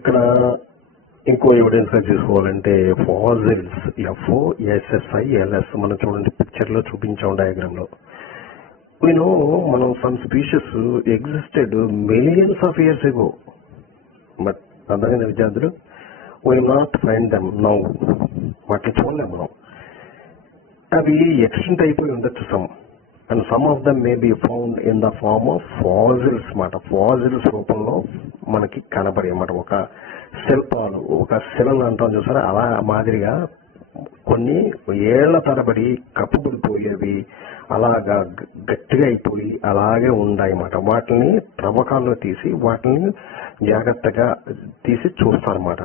ఇక్కడ ఇంకో ఎవిడెన్స్ గా తీసుకోవాలంటే ఫాజిల్స్ FOSSILS మనం చూడండి పిక్చర్ లో చూపించాం డయాగ్రామ్ లో. మనం some species existed millions of years ago, but అందమైన విద్యార్థులు we not find them now. వాటిని చూడలేము మనం. అవి ఎక్స్టెంట్ అయిపోయి ఉండొచ్చు some, and some of them may be found in the form of fossils మాట. ఫాజిల్స్ రూపంలో మనకి కనబడి అన్నమాట. ఒక శిల్పాలు, ఒక శిలలు అంటాం చూసారా, అలా మాదిరిగా కొన్ని ఏళ్ల తరబడి కప్పుబడిపోయేవి అలాగా గట్టిగా అయిపోయి అలాగే ఉన్నాయన్నమాట. వాటిని త్రవ్వకాల్లో తీసి వాటిని జాగ్రత్తగా తీసి చూస్తారన్నమాట.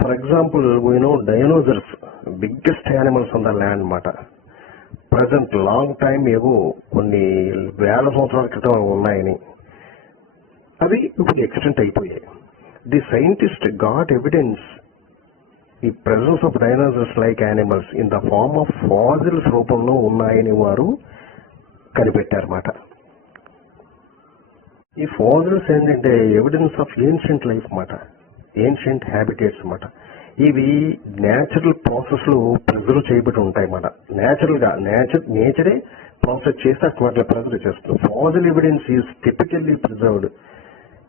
For example dinosaurs biggest animals on the land అన్నమాట. ప్రజెంట్ లాంగ్ టైమ్ ఏవో కొన్ని వేల సంవత్సరాల క్రితం ఉన్నాయని అవి ఇప్పుడు ఎక్స్టెంట్ అయిపోయాయి. ది సైంటిస్ట్ గాట్ ఎవిడెన్స్ ఈ presence of dinosaurs like animals in the form of fossils రూపంలో ఉన్నాయని వారు కనిపెట్టారన్నమాట. ఈ ఫాజిల్స్ ఏంటంటే ఎవిడెన్స్ ఆఫ్ ఏన్షియంట్ లైఫ్ అన్నమాట, ఏన్షియంట్ హ్యాబిటేట్స్ అన్నమాట. ఇవి న్యాచురల్ ప్రాసెస్ లో ప్రిజర్వ్ చేయబడి ఉంటాయి అన్నమాట. నేచరే ప్రాసెస్ చేసి అటు వాటిని ప్రిజర్వ్ చేస్తుంది. Fossil evidence is typically preserved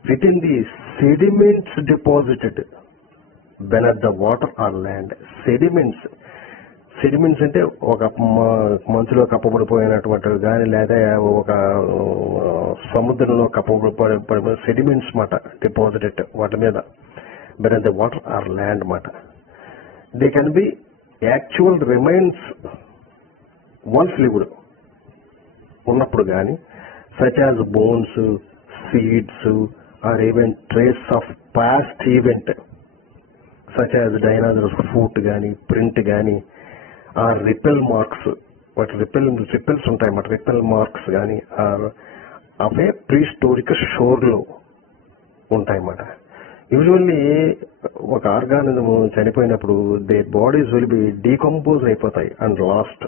within the sediments deposited beneath the water or land. Sediments అంటే ఒక మంచులో కప్పబడిపోయినటువంటి కానీ లేదా ఒక సముద్రంలో కప్పబడిపోయిన సెడిమెంట్స్ మాట డిపాజిటెడ్ వాటి మీద beneath the water or land మాట. They can be actual remains once lived ఉన్నప్పుడు కానీ such as bones, seeds or even trace of past event such as dinosaurs foot కానీ ప్రింట్ కానీ ఆ రిపెల్ మార్క్స్, వాటి రిపెల్స్ ఉంటాయి అన్నమాట. రిపెల్ మార్క్స్ కానీ అవే ప్రీ స్టోరిక్ షోర్లో ఉంటాయన్నమాట. యూజువల్లీ ఒక ఆర్గానిజం చనిపోయినప్పుడు their bodies will be decompose అయిపోతాయి and lost.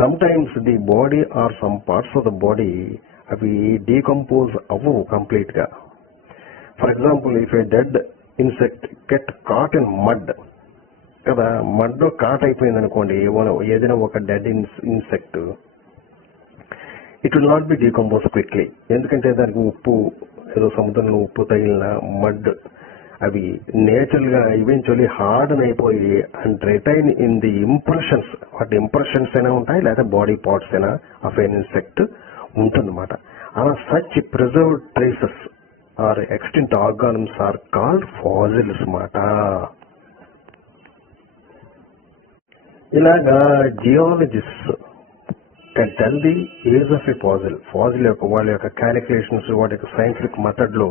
Sometimes the body or some parts of the body అవి డీకంపోజ్ అవ్వవు కంప్లీట్ గా. For example if a dead insect get caught in mud కదా, mud caught అయిపోయింది అనుకోండి ఏదైనా ఒక dead insect, it will not be decompose quickly. ఎందుకంటే దానికి ఉప్పు, ఏదో సముద్రంలో ఉప్పు తగిలిన మడ్ అవి నేచురల్ గా ఈవెన్చువల్లీ హార్డన్ అయిపోయి and retain in the impressions. వాటి ఇంప్రెషన్స్ అయినా ఉంటాయి లేదా బాడీ పార్ట్స్ అయినా ఆఫ్ ఎన్ ఇన్సెక్ట్ ఉంటుందన్నమాట. అలా such preserved traces are extinct organisms are called fossils మాట. ఇలాగా geologist can tell the age of a fossil. Fossil యొక్క వాళ్ళ యొక్క క్యాలిక్యులేషన్స్, వాటి యొక్క సైంటిఫిక్ మెథడ్ లో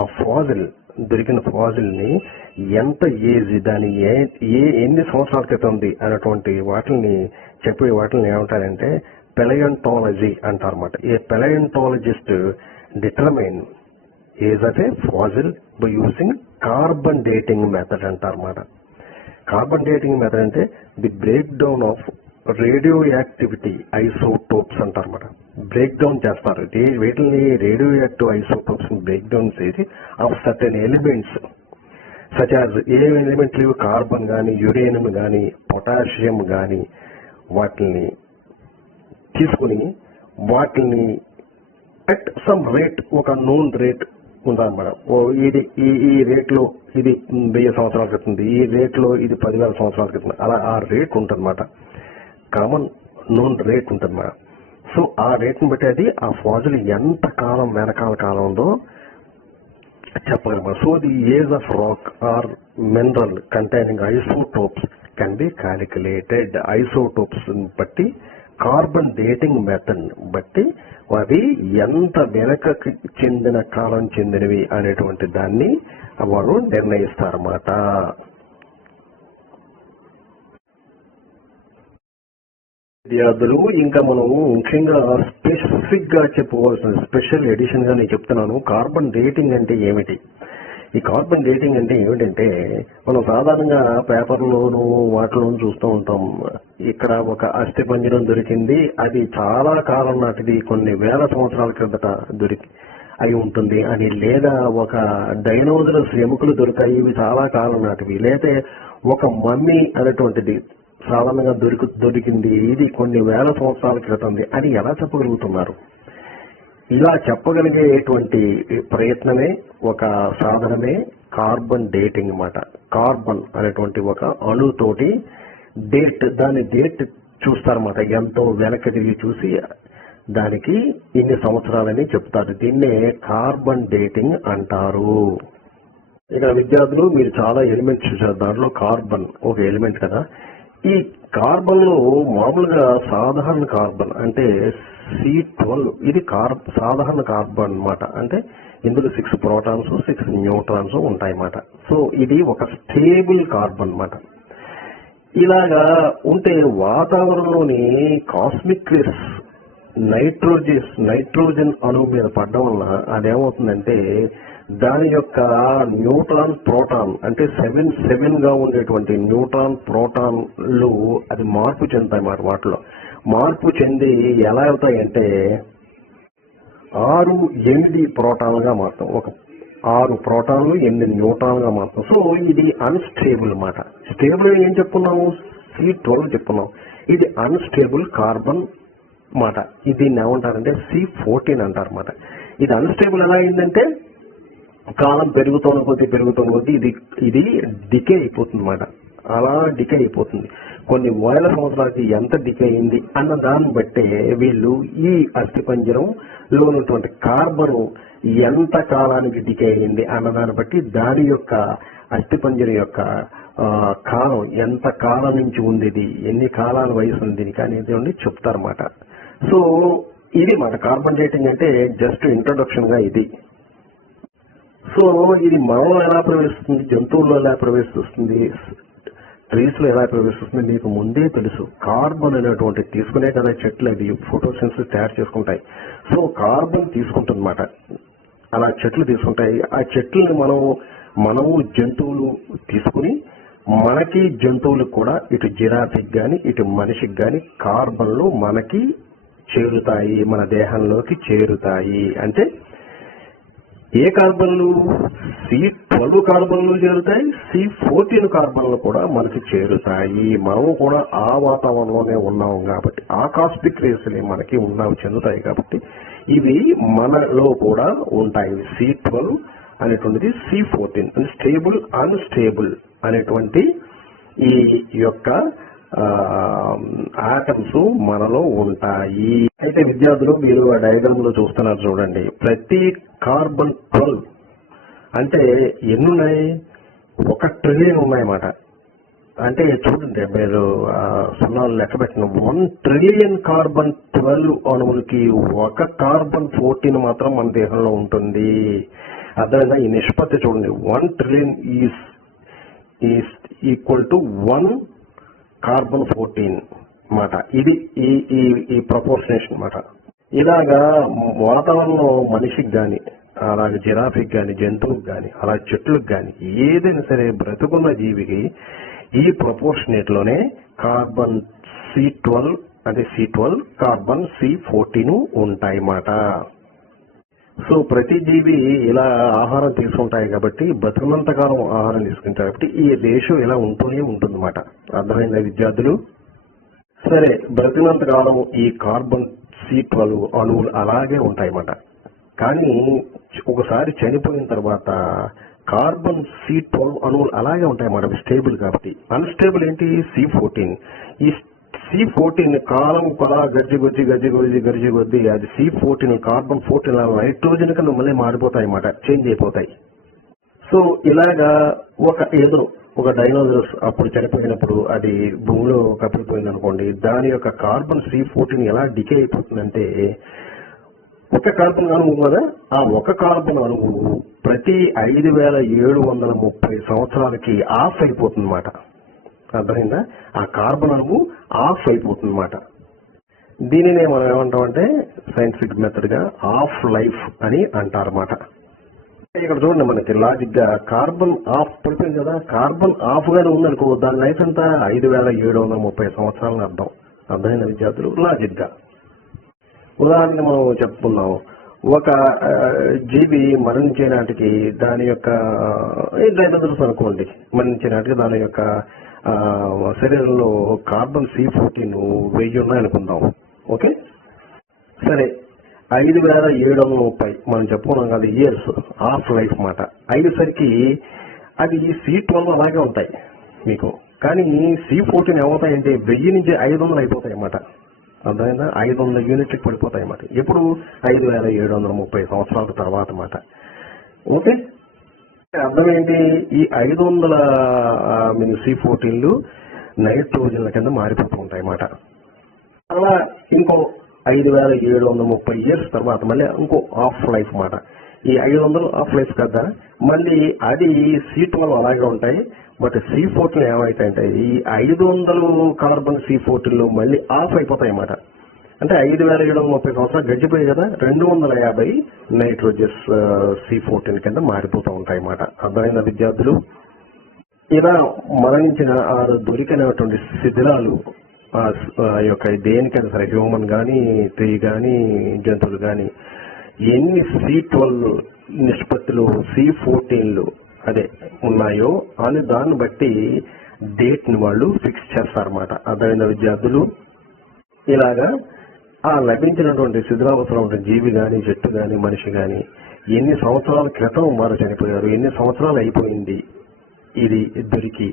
ఆ ఫాజిల్ దొరికిన ఫాజిల్ ని ఎంత ఏజ్, దాని ఎన్ని సంవత్సరాల క్రితం ఉంది అన్నటువంటి వాటిని చెప్పే వాటిని ఏమంటారంటే పెలయంటాలజీ అంటారన్నమాట. A palaeontologist determine age of a fossil by using carbon dating method అంటారన్నమాట. కార్బన్ డేటింగ్ మెథడ్ అంటే the break down of radioactivity isotopes అంటారన్నమాట. బ్రేక్ డౌన్ చేస్తారు వీటిని, radioactive isotopes break down చేసి of certain elements such as a ఎలిమెంట్లు carbon కానీ uranium కానీ potassium కానీ వాటిని తీసుకుని వాటిని అట్ సమ్ రేట్, ఒక నోన్ రేట్ ఉందన్నమాట. ఇది ఈ రేట్లో ఇది 1000 సంవత్సరాల క్రితం, ఈ రేట్లో ఇది 10,000 సంవత్సరాల క్రితం, అలా ఆ రేట్ ఉంటుందన్నమాట. కామన్ నోన్ రేట్ ఉంటుందన్నమాట. సో ఆ రేట్ని బట్టి అది ఆ ఫాజిల్ ఎంత కాలం వెనకాల కాలం ఉందో చెప్పగలమాట. So the age of rock or mineral containing isotopes can be calculated. Isotopes బట్టి కార్బన్ డేటింగ్ మెథడ్ బట్టి అవి ఎంత వెనకకి చెందిన కాలం చెందినవి అనేటువంటి దాన్ని వారు నిర్ణయిస్తారన్నమాట. విద్యార్థులు ఇంకా మనము ముఖ్యంగా స్పెసిఫిక్ గా చెప్పుకోవాల్సిన స్పెషల్ ఎడిషన్ గా నేను చెప్తున్నాను. కార్బన్ డేటింగ్ అంటే ఏమిటి? ఈ కార్బన్ డేటింగ్ అంటే ఏమిటంటే మనం సాధారణంగా పేపర్లోను వాటిలోనూ చూస్తూ ఉంటాం. ఇక్కడ ఒక అస్థిపంజరం దొరికింది, అది చాలా కాలం నాటిది, కొన్ని వేల సంవత్సరాల క్రిందట దొరికి అయి ఉంటుంది అని, లేదా ఒక డైనోసరస్ ఎముకలు దొరికాయి ఇవి చాలా కాలం నాటివి, లేదా ఒక మమ్మీ అనేటువంటిది సాధారణంగా దొరికింది ఇది కొన్ని వేల సంవత్సరాల క్రితంది అని ఎలా చెప్పగలుగుతున్నారు? ఇలా చెప్పగలిగేటువంటి ప్రయత్నమే, ఒక సాధనమే కార్బన్ డేటింగ్ అన్నమాట. కార్బన్ అనేటువంటి ఒక అణుతోటి దాని డేట్ చూస్తారన్నమాట. ఎంతో వెనక్కి తిరిగి చూసి దానికి ఇన్ని సంవత్సరాలని చెప్తారు. దీన్నే కార్బన్ డేటింగ్ అంటారు. ఇక్కడ విద్యార్థులు మీరు చాలా ఎలిమెంట్స్ చూసారు, దాంట్లో కార్బన్ ఒక ఎలిమెంట్ కదా. ఈ కార్బన్ లో మామూలుగా సాధారణ కార్బన్ అంటే C12 ఇది సాధారణ కార్బన్ అన్నమాట. అంటే ఇందులో 6 ప్రోటాన్స్ 6 న్యూట్రాన్స్ ఉంటాయన్నమాట. సో ఇది ఒక స్టేబుల్ కార్బన్ అన్నమాట. ఇలాగా ఉంటే వాతావరణంలోని కాస్మిక్ రేస్ నైట్రోజన్ అణువు మీద పడడం వల్ల అదేమవుతుందంటే దాని యొక్క న్యూట్రాన్ ప్రోటాన్ అంటే 7 గా ఉండేటువంటి న్యూట్రాన్ ప్రోటాన్లు అది మార్పు చెందుతాయి అన్నమాట. వాటిలో మార్పు చెంది ఎలా అవుతాయంటే 6-8 ప్రోటాన్లుగా మారుతాం. ఒక 6 ప్రోటాన్లు 8 న్యూట్రాన్లుగా మారుతాం. సో ఇది అన్స్టేబుల్ అన్నమాట. స్టేబుల్ ఏం చెప్పుకున్నాము? C12 చెప్పుకున్నాం. ఇది అన్స్టేబుల్ కార్బన్ మాట. దీన్ని ఏమంటారంటే C14 అంటారు అన్నమాట. ఇది అన్స్టేబుల్ ఎలా అయిందంటే కాలం పెరుగుతున్న కొద్దీ ఇది డికే అయిపోతుంది అన్నమాట. అలా డికే అయిపోతుంది. కొన్ని సంవత్సరాలకి ఎంత డికే అయింది అన్న దాన్ని బట్టే వీళ్ళు ఈ అస్థిపంజరంలో ఉన్నటువంటి కార్బన్ ఎంత కాలానికి డికే అయింది అన్న దాన్ని బట్టి దాని యొక్క అస్థిపంజరం యొక్క కాలం ఎంత కాలం నుంచి ఉంది, ఎన్ని కాలాల వయసు ఉంది దీనికి అనేది చెప్తారన్నమాట. సో ఇది మన కార్బన్ డేటింగ్ అంటే జస్ట్ ఇంట్రొడక్షన్ గా ఇది. సో ఇది మనలో ఎలా ప్రవేశిస్తుంది, జంతువుల్లో ఎలా ప్రవేశిస్తుంది, ట్రీస్ లో ఎలా ప్రవేశిస్తుంది మీకు ముందే తెలుసు. కార్బన్ అనేటువంటి తీసుకునే కదా చెట్లు అవి ఫోటోసింథసిస్ తయారు చేసుకుంటాయి. సో కార్బన్ తీసుకుంటుందన్నమాట. అలా చెట్లు తీసుకుంటాయి. ఆ చెట్లని మనము జంతువులు తీసుకుని మనకి జంతువులకు కూడా ఇటు జిరాఫీకి గాని ఇటు మనిషికి గాని కార్బన్లు మనకి చేరుతాయి, మన దేహంలోకి చేరుతాయి. అంటే ఏ కార్బన్లు? C12 కార్బన్లు చేరుతాయి, C14 కార్బన్లు కూడా మనకి చేరుతాయి. మనము కూడా ఆ వాతావరణంలోనే ఉన్నాము కాబట్టి ఆ కాస్మిక్ రేస్లే మనకి చెందుతాయి కాబట్టి ఇవి మనలో కూడా ఉంటాయి. C12 అనేటువంటిది C14 స్టేబుల్ అన్స్టేబుల్ అనేటువంటి ఈ యొక్క ఆటమ్స్ మనలో ఉంటాయి. అయితే విద్యార్థులు మీరు ఆ డయాగ్రామ్ లో చూస్తున్నారు చూడండి. ప్రతి కార్బన్ 12 అంటే ఎన్ని ఉన్నాయి? 1 ట్రిలియన్ ఉన్నాయన్నమాట. అంటే చూడండి మీరు సున్నాలు లెక్క పెట్టిన 1 ట్రిలియన్ కార్బన్ 12 అణువులకి 1 కార్బన్ 14 మాత్రం మన దేహంలో ఉంటుంది. అర్థమైందా? ఈ నిష్పత్తి చూడండి. 1 trillion is equal to 1 carbon 14 మాట. ఇది ఈ ప్రపోర్షనేషన్ అన్నమాట. ఇలాగా వాతావరణంలో మనిషికి గాని అలాగే జిరాఫీకి గాని జంతువుకి గాని అలా చెట్లకు గాని ఏదైనా సరే బ్రతుకున్న జీవికి ఈ ప్రపోర్షనేట్ లోనే కార్బన్ C12 అంటే C12 కార్బన్ C14 ఉంటాయి మాట. సో ప్రతి జీవి ఇలా ఆహారం తీసుకుంటాయి కాబట్టి బతుకున్నంత కాలం ఆహారం తీసుకుంటాయి కాబట్టి ఈ రేషియో ఇలా ఉంటూనే ఉంటుందన్నమాట. అర్థమైందా విద్యార్థులు? సరే, బ్రతికినంత కాలం ఈ కార్బన్ C12 అణువులు అలాగే ఉంటాయన్నమాట. కానీ ఒకసారి చనిపోయిన తర్వాత కార్బన్ C12 అణువులు అలాగే ఉంటాయన్నమాట, స్టేబుల్ కాబట్టి. అన్స్టేబుల్ ఏంటి? C14. ఈ C14 కాలం అలా గజ్జి కొద్ది అది C14 కార్బన్ 14 నైట్రోజన్ కింద మళ్ళీ మారిపోతాయి అన్నమాట, చేంజ్ అయిపోతాయి. సో ఇలాగా ఒక డైనోసరస్ అప్పుడు చనిపోయినప్పుడు అది భూమిలో కప్పిపోయింది అనుకోండి, దాని యొక్క కార్బన్ C14 ఎలా డికే అయిపోతుందంటే ఒక కార్బన్ అణువు కదా, ఆ ఒక కార్బన్ అణువు ప్రతి 5730 సంవత్సరాలకి ఆఫ్ అయిపోతుంది అన్నమాట. అర్థమైందా? ఆ కార్బన్ అణువు ఆఫ్ అయిపోతుంది అన్నమాట. దీనినే మనం ఏమంటామంటే సైంటిఫిక్ మెథడ్ గా ఆఫ్ లైఫ్ అని అంటారన్నమాట. ఇక్కడ చూడండి, మనకి లాజిక్ గా కార్బన్ ఆఫ్ పడిపోయింది కదా, కార్బన్ ఆఫ్ గానే ఉందనుకో దాని లైఫ్ ఎంత 5730 సంవత్సరాలని అర్థం. అర్థమైన విద్యార్థులు లాజిక్ గా ఉదాహరణ మనం చెప్పుకున్నాం. ఒక జీవి మరణించే నాటికి దాని యొక్క తెలుసు అనుకోండి, మరణించే నాటికి దాని యొక్క శరీరంలో కార్బన్ C14 1000 ఉన్నాయనుకుందాం. ఓకే, సరే 5730 మనం చెప్పుకున్నాం కదా ఇయర్స్ హాఫ్ లైఫ్ మాట. అయ్యేసరికి అది C12 అలాగే ఉంటాయి మీకు, కానీ C14 ఏమవుతాయంటే 1000 నుంచి 500 అయిపోతాయి అన్నమాట. అర్థమైందా? 500 యూనిట్లకు పడిపోతాయి అన్నమాట. ఎప్పుడు 5730 సంవత్సరాల తర్వాత అన్నమాట. ఓకే, అర్థం ఏంటి? ఈ 500 C14లు నైట్రోజన్ల కింద మారిపోతూ ఉంటాయి అన్నమాట. అలా ఇంకో 5730 ఇయర్స్ తర్వాత మళ్ళీ ఇంకో హాఫ్ లైఫ్ మాట. ఈ 500 హాఫ్ లైఫ్ కదా, మళ్ళీ అది C12 అలాగే ఉంటాయి. బట్ C14 ఏమైతాయంటే ఈ 500 కార్బన్ C14లో మళ్ళీ ఆఫ్ అయిపోతాయి అన్నమాట. అంటే 5730 సంవత్సరాలు గడిచిపోయాయి కదా, 250 నైట్రోజస్ C14 కింద మారిపోతూ ఉంటాయి అన్నమాట. అర్థమైన విద్యార్థులు, ఇలా మరణించిన దొరికినటువంటి శిథిలాలు యొక్క దేనికైనా సరే, హ్యూమన్ కానీ, ట్రీ కానీ, జంతువులు కానీ, ఎన్ని C12 నిష్పత్తులు C14లు అదే ఉన్నాయో అని దాన్ని బట్టి డేట్ ని వాళ్ళు ఫిక్స్ చేస్తారన్నమాట. అర్థమైన విద్యార్థులు, ఇలాగా ఆ లభించినటువంటి శిథిలావస్థలో జీవి కానీ, చెట్టు కానీ, మనిషి కానీ ఎన్ని సంవత్సరాల క్రితం వారు చనిపోయారు, ఎన్ని సంవత్సరాలు అయిపోయింది ఇది దొరికి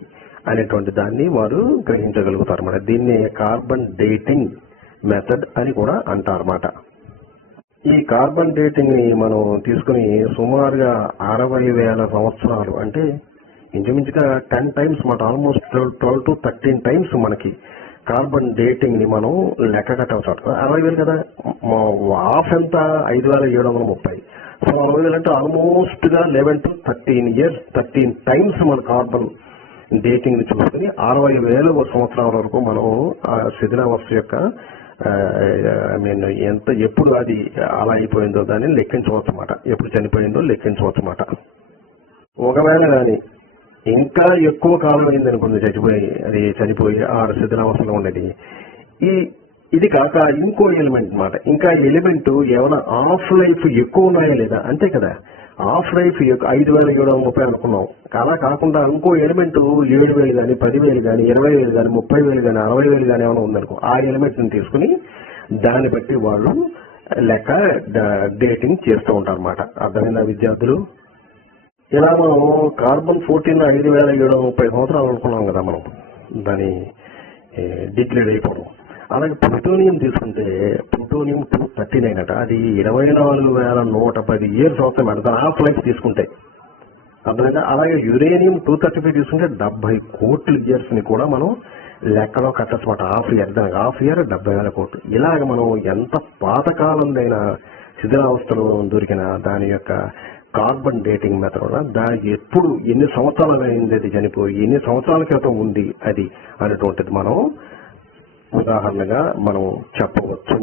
అనేటువంటి దాన్ని వారు గ్రహించగలుగుతారు అన్నమాట. దీన్ని కార్బన్ డేటింగ్ మెథడ్ అని కూడా అంటారన్నమాట. ఈ కార్బన్ డేటింగ్ ని మనం తీసుకుని సుమారుగా 60,000 సంవత్సరాలు, అంటే ఇంచుమించుగా 10 times మాట, ఆల్మోస్ట్ 12 to 13 times మనకి కార్బన్ డేటింగ్ ని మనం లెక్క కట్టవచ్చు. 60,000 కదా, హాఫ్ ఎంత 5730. సో 60,000 అంటే ఆల్మోస్ట్ గా 11 to 13 years 13 times మన కార్బన్ డేటింగ్ ని చూసుకుని 60,000 సంవత్సరాల వరకు మనం ఆ శిథిలావస్థ యొక్క ఎంత ఎప్పుడు అది అలా అయిపోయిందో దాన్ని లెక్కించవచ్చు అన్నమాట. ఎప్పుడు చనిపోయిందో లెక్కించవచ్చు అన్నమాట. ఒకవేళ కానీ ఇంకా ఎక్కువ కాలం అయింది అనుకుంది చనిపోయి ఆ శిథిలావస్థలో ఉండేది, ఇది కాక ఇంకో ఎలిమెంట్ అన్నమాట. ఇంకా ఎలిమెంట్ ఏమైనా హాఫ్ లైఫ్ ఎక్కువ ఉన్నాయా లేదా, అంతే కదా. హాఫ్ లైఫ్ 5730 అనుకున్నాం, అలా కాకుండా ఇంకో ఎలిమెంట్ 7,000 కానీ, 10,000 కానీ, 20,000 కానీ, 30,000 కానీ, 60,000 కానీ ఏమైనా ఉందనుకో, ఆ ఎలిమెంట్ ని తీసుకుని దాన్ని బట్టి వాళ్ళు లెక్క డేటింగ్ చేస్తూ ఉంటారు అన్నమాట. అర్థమైందా విద్యార్థులు? ఇలా మనం కార్బన్ 14 5730 సంవత్సరాలు అనుకున్నాం కదా మనం, దాని డిక్లేర్ అయిపోవడం. అలాగే ప్లూటోనియం తీసుకుంటే ప్లూటోనియం 239 అట, అది 24,110 ఇయర్స్ అవుతాయి మేడం, దాని హాఫ్ లైఫ్ తీసుకుంటే. అర్థమైందా? అలాగే యురేనియం 235 తీసుకుంటే 70 కోట్ల ఇయర్స్ ని కూడా మనం లెక్కలో కట్టచ్చమాట. హాఫ్ ఇయర్ 70,000 కోట్లు. ఇలాగ మనం ఎంత పాతకాలందైన శిథిలావస్థలో దొరికిన దాని యొక్క కార్బన్ డేటింగ్ మెథడ్ వల్ల దానికి ఎప్పుడు ఎన్ని సంవత్సరాలు అయింది అది చనిపోయి, ఎన్ని సంవత్సరాల క్రితం ఉంది అది అనేటువంటిది మనం ఉదాహరణగా మనం చెప్పవచ్చు.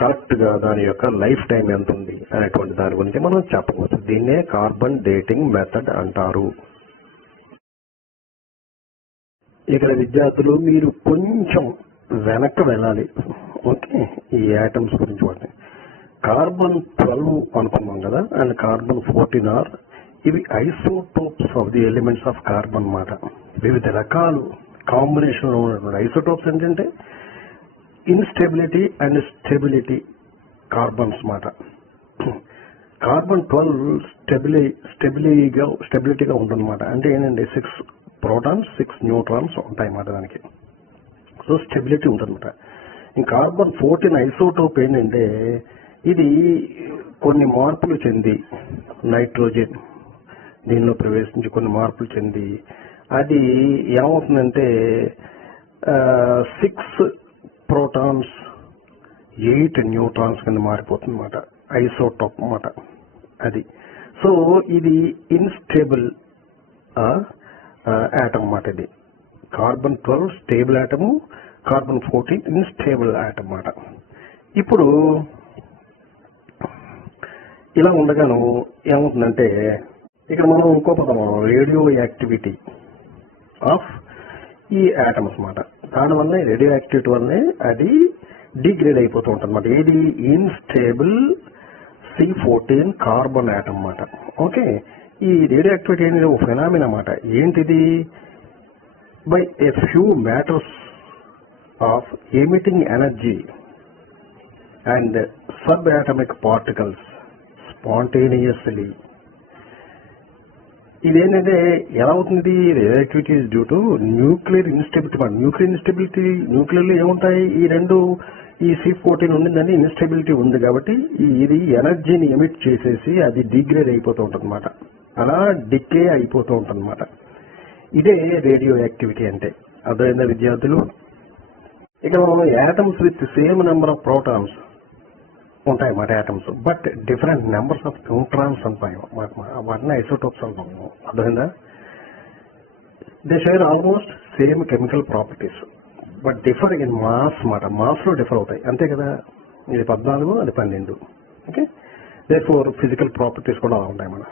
కరెక్ట్ గా దాని యొక్క లైఫ్ టైం ఎంత ఉంది అనేటువంటి దాని గురించి మనం చెప్పవచ్చు. దీన్నే కార్బన్ డేటింగ్ మెథడ్ అంటారు. ఇక్కడ విద్యార్థులు మీరు కొంచెం వెనక్కి వెళ్ళాలి. ఓకే, ఈ యాటమ్స్ గురించి వాటి కార్బన్ 12 అనుకున్నాం కదా, అండ్ కార్బన్ 14 ఇవి isotopes of the elements of carbon మాట. వివిధ రకాలు కాంబినేషన్ లో ఉన్నటువంటి ఐసోటోప్స్ ఏంటంటే ఇన్స్టెబిలిటీ అండ్ స్టెబిలిటీ కార్బన్స్ మాట. కార్బన్ 12 స్టెబిలిటీగా ఉంటుందన్నమాట. అంటే ఏంటంటే 6 ప్రోటాన్స్ 6 న్యూట్రాన్స్ ఉంటాయన్నమాట దానికి. సో స్టెబిలిటీ ఉంటుందన్నమాట. ఈ కార్బన్ 14 ఐసోటోప్ ఏంటంటే ఇది కొన్ని మార్పులు చెంది నైట్రోజన్ దీనిలో ప్రవేశించి కొన్ని మార్పులు చెంది అది ఏమవుతుందంటే 6 ప్రోటాన్స్ 8 న్యూట్రాన్స్ కింద మారిపోతుంది అన్నమాట. ఐసోటోప్ అన్నమాట అది. సో ఇది ఇన్స్టేబుల్ ఆటమ్ అన్నమాట. ఇది carbon 12 stable atom, carbon 14 instable atom అన్నమాట. ఇప్పుడు ఇలా ఉండగాను ఏమవుతుందంటే ఇక్కడ మనం ఇంకో పదం రేడియో యాక్టివిటీ ఆఫ్ ఈ ఆటమ్స్ అన్నమాట. దానివల్ల రేడియో యాక్టివిటీ వల్లనే అది డిగ్రేడ్ అయిపోతూ ఉంటుంది అన్నమాట. ఏది ఇన్స్టేబుల్ C14 కార్బన్ ఆటం అన్నమాట. ఓకే, ఈ రేడియో యాక్టివిటీ అనేది ఒక ఫెనామినా అన్నమాట. ఏంటిది? By a few matters of emitting energy and subatomic particles spontaneously. ఇదేంటంటే ఎలా అవుతుంది? Radioactivity is due to nuclear instability. న్యూక్లియర్లో ఏముంటాయి? ఈ రెండు, ఈ C14 ఉండిందని ఇన్స్టెబిలిటీ ఉంది కాబట్టి ఇది ఎనర్జీని ఎమిట్ చేసేసి అది డిగ్రేడ్ అయిపోతూ ఉంటుంది అనమాట. అలా డికే అయిపోతూ ఉంటుంది అనమాట. ఇదే రేడియో యాక్టివిటీ అంటే. అర్థమైందా విద్యార్థులు? ఇక మనం atoms with same number of protons ఉంటాయి అన్నమాట atoms, but different numbers of neutrons అంటాయి వాటిని ఐసోటోప్స్ అంటాం. అర్థమైందా? They share almost same chemical properties but differ in mass అన్నమాట. మాస్ లో డిఫర్ అవుతాయి, అంతే కదా. ఇది 14, అది 12. ఓకే, దేర్ఫోర్ ఫిజికల్ ప్రాపర్టీస్ కూడా ఉంటాయి మన.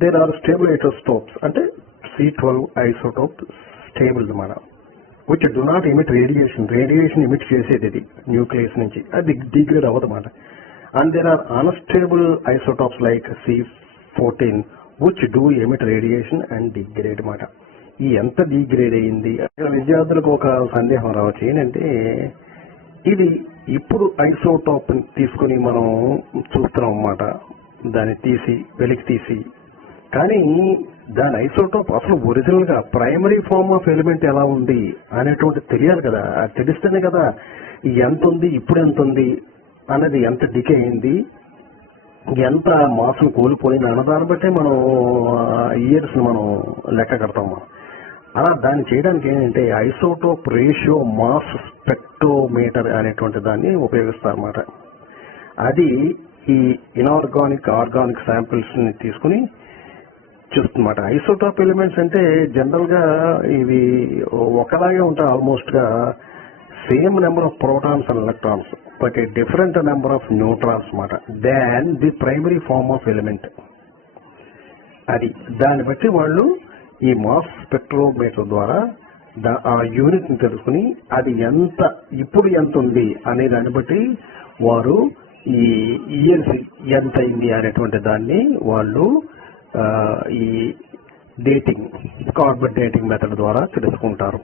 దేర్ ఆర్ స్టేబుల్ ఐసోటోప్స్ అంటే C12 ఐసోటోప్ స్టేబుల్ అన్నమాట. Which do not emit radiation emit చేసేది ఇది న్యూక్లియస్ నుంచి, అది డిగ్రేడ్ అవ్వదు అన్నమాట. And there are unstable isotopes like C14 which do emit radiation and degrade అన్నమాట. ఈ ఎంత డిగ్రేడ్ అయ్యింది? విద్యార్థులకు ఒక సందేహం రావచ్చు, ఏంటంటే ఇది ఇప్పుడు ఐసోటాప్ తీసుకుని మనం చూస్తున్నాం అన్నమాట, దాన్ని వెలికి తీసి. కానీ దాని ఐసోటోప్ అసలు ఒరిజినల్ గా ప్రైమరీ ఫార్మ్ ఆఫ్ ఎలిమెంట్ ఎలా ఉంది అనేటువంటి తెలియాలి కదా. అది తెలిస్తేనే కదా ఎంత ఉంది, ఇప్పుడు ఎంత ఉంది అనేది, ఎంత డికే అయింది, ఎంత మాసం కోల్పోయింది అన్నదాన్ని బట్టే మనం ఇయర్స్ మనం లెక్క కడతాం. అలా దాన్ని చేయడానికి ఏంటంటే ఐసోటోప్ రేషియో మాస్ స్పెక్ట్రోమీటర్ అనేటువంటి దాన్ని ఉపయోగిస్తారన్నమాట. అది ఈ ఇనార్గానిక్ ఆర్గానిక్ శాంపిల్స్ ని తీసుకుని చూస్తున్నమాట. ఐసోటాప్ ఎలిమెంట్స్ అంటే జనరల్ గా ఇవి ఒకలాగే ఉంటాయి, ఆల్మోస్ట్ గా same number of protons and electrons but a different number of neutrons అన్నమాట than the primary form of element. అది దాన్ని బట్టి వాళ్ళు ఈ మాస్ స్పెక్ట్రోమీటర్ ద్వారా ఆ యూనిట్ ని తెలుసుకుని అది ఇప్పుడు ఎంత ఉంది అనే దాన్ని బట్టి వారు ఈ ఇయర్స్ ఎంత అయింది అనేటువంటి దాన్ని వాళ్ళు ఈ డేటింగ్, కార్బన్ డేటింగ్ మెథడ్ ద్వారా తెలుసుకుంటారు.